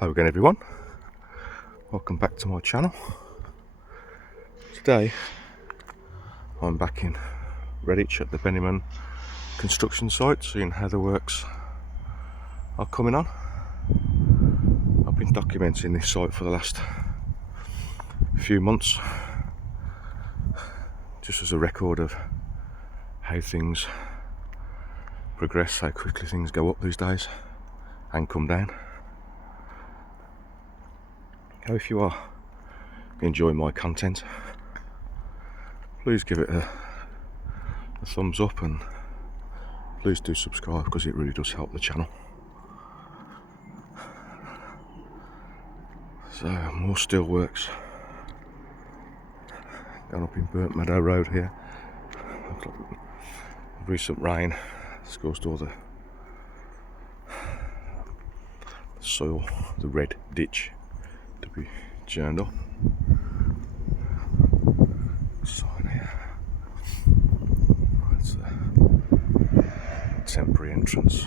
Hello again everyone, welcome back to my channel. Today I'm back in Redditch at the Benniman construction site, seeing how the works are coming on. I've been documenting this site for the last few months, just as a record of how things progress, how quickly things go up these days and come down. Now, if you are enjoying my content, please give it a thumbs up and please do subscribe, because it really does help the channel. So, more steel works going up in Burnt Meadow Road here. Recent rain has caused all the soil, the red ditch, to be churned up. Sign here. That's a temporary entrance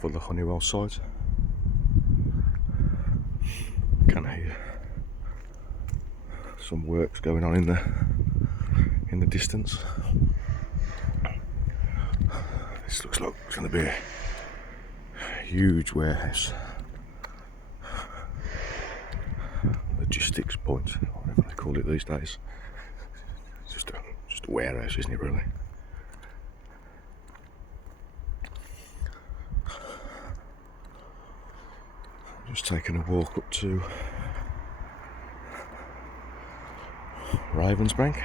for the Honeywell site. Can hear some works going on in the distance. This looks like it's going to be a huge warehouse, logistics point, whatever they call it these days. It's just a warehouse, isn't it, really? I'm just taking a walk up to Ravensbank.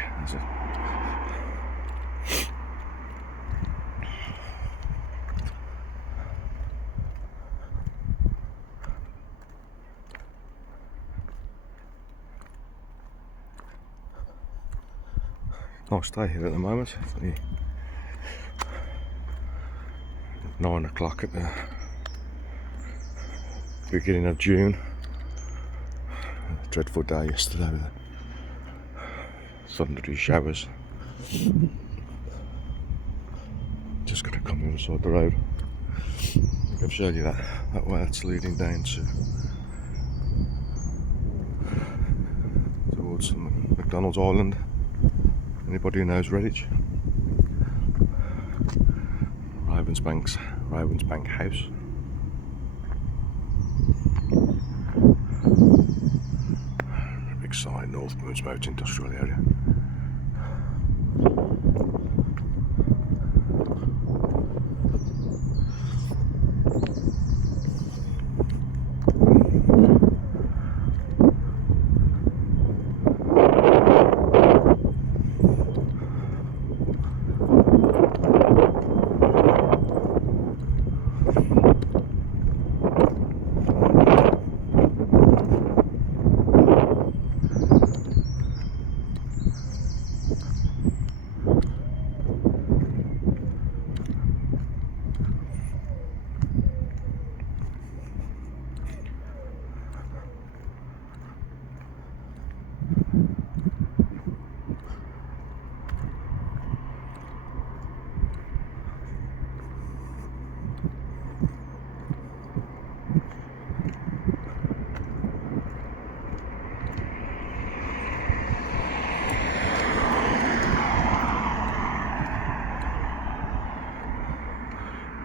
Nice day here at the moment. It's only 9 o'clock at the beginning of June. A dreadful day yesterday with the thundery showers. Just going to come in beside the road. I think I've showed you that way that's leading down towards McDonald's Island. Anybody who knows Redditch? Ravensbank House. Big sign, North Moat Industrial Area.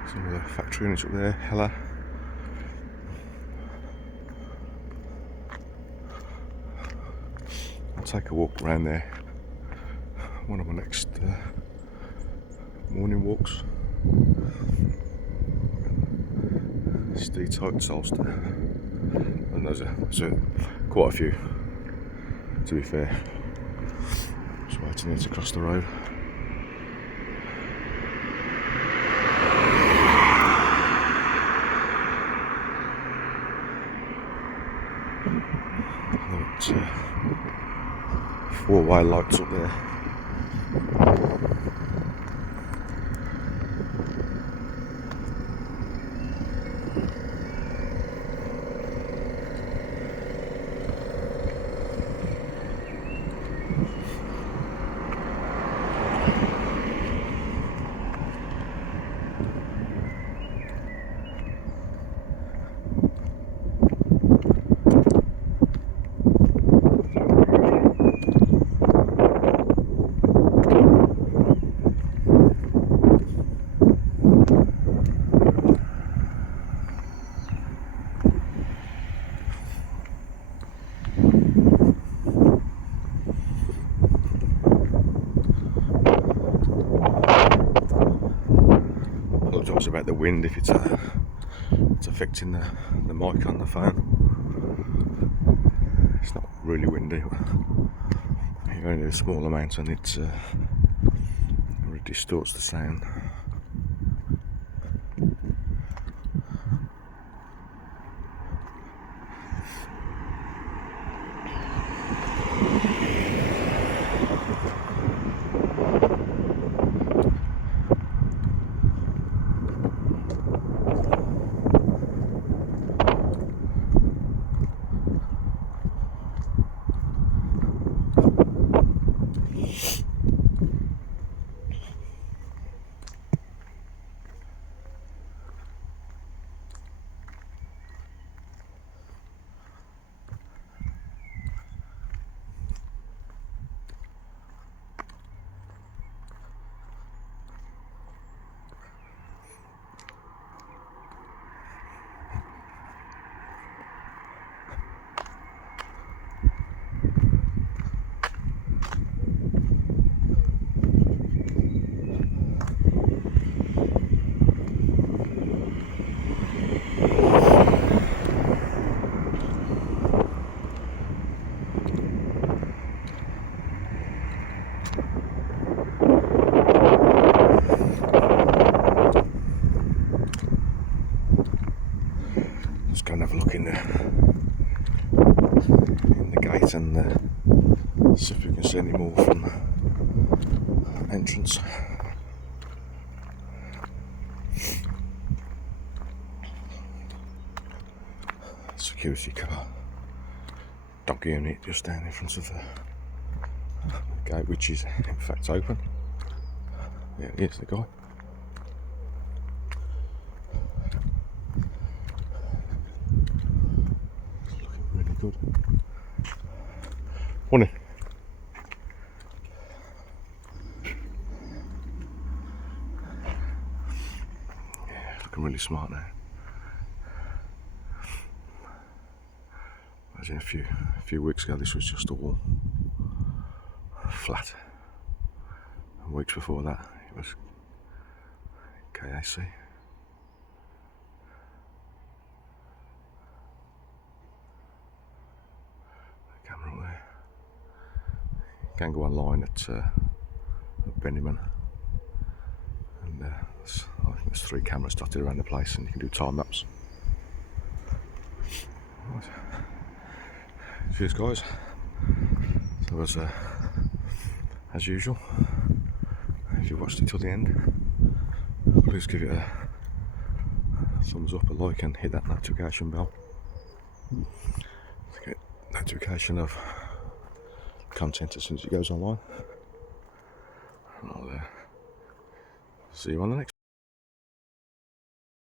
Some of the factory units up there, Hella. I'll take a walk around there. One of my next morning walks. Steed-type Solster. And there's quite a few, to be fair. Just waiting here to cross the road. Four-way lights up there. sometimes about the wind, if it's affecting the mic on the phone. It's not really windy, but only a small amount, and it distorts the sound. Just go and have a look in the gate and see if we can see any more from the entrance. Security car, dog unit just down in front of the gate, which is in fact open. Yeah, here's the guy. Really good. Morning. Yeah, looking really smart now. Imagine a few weeks ago this was just all flat. And weeks before that it was KAC. Camera up there. You can go online at Benniman, and I think there's 3 cameras dotted around the place, and you can do time lapse. Right. Cheers, guys. So as usual, if you watched it till the end, please give it a thumbs up, a like, and hit that notification bell to get notification of content as soon as it goes online. And I'll see you on the next one.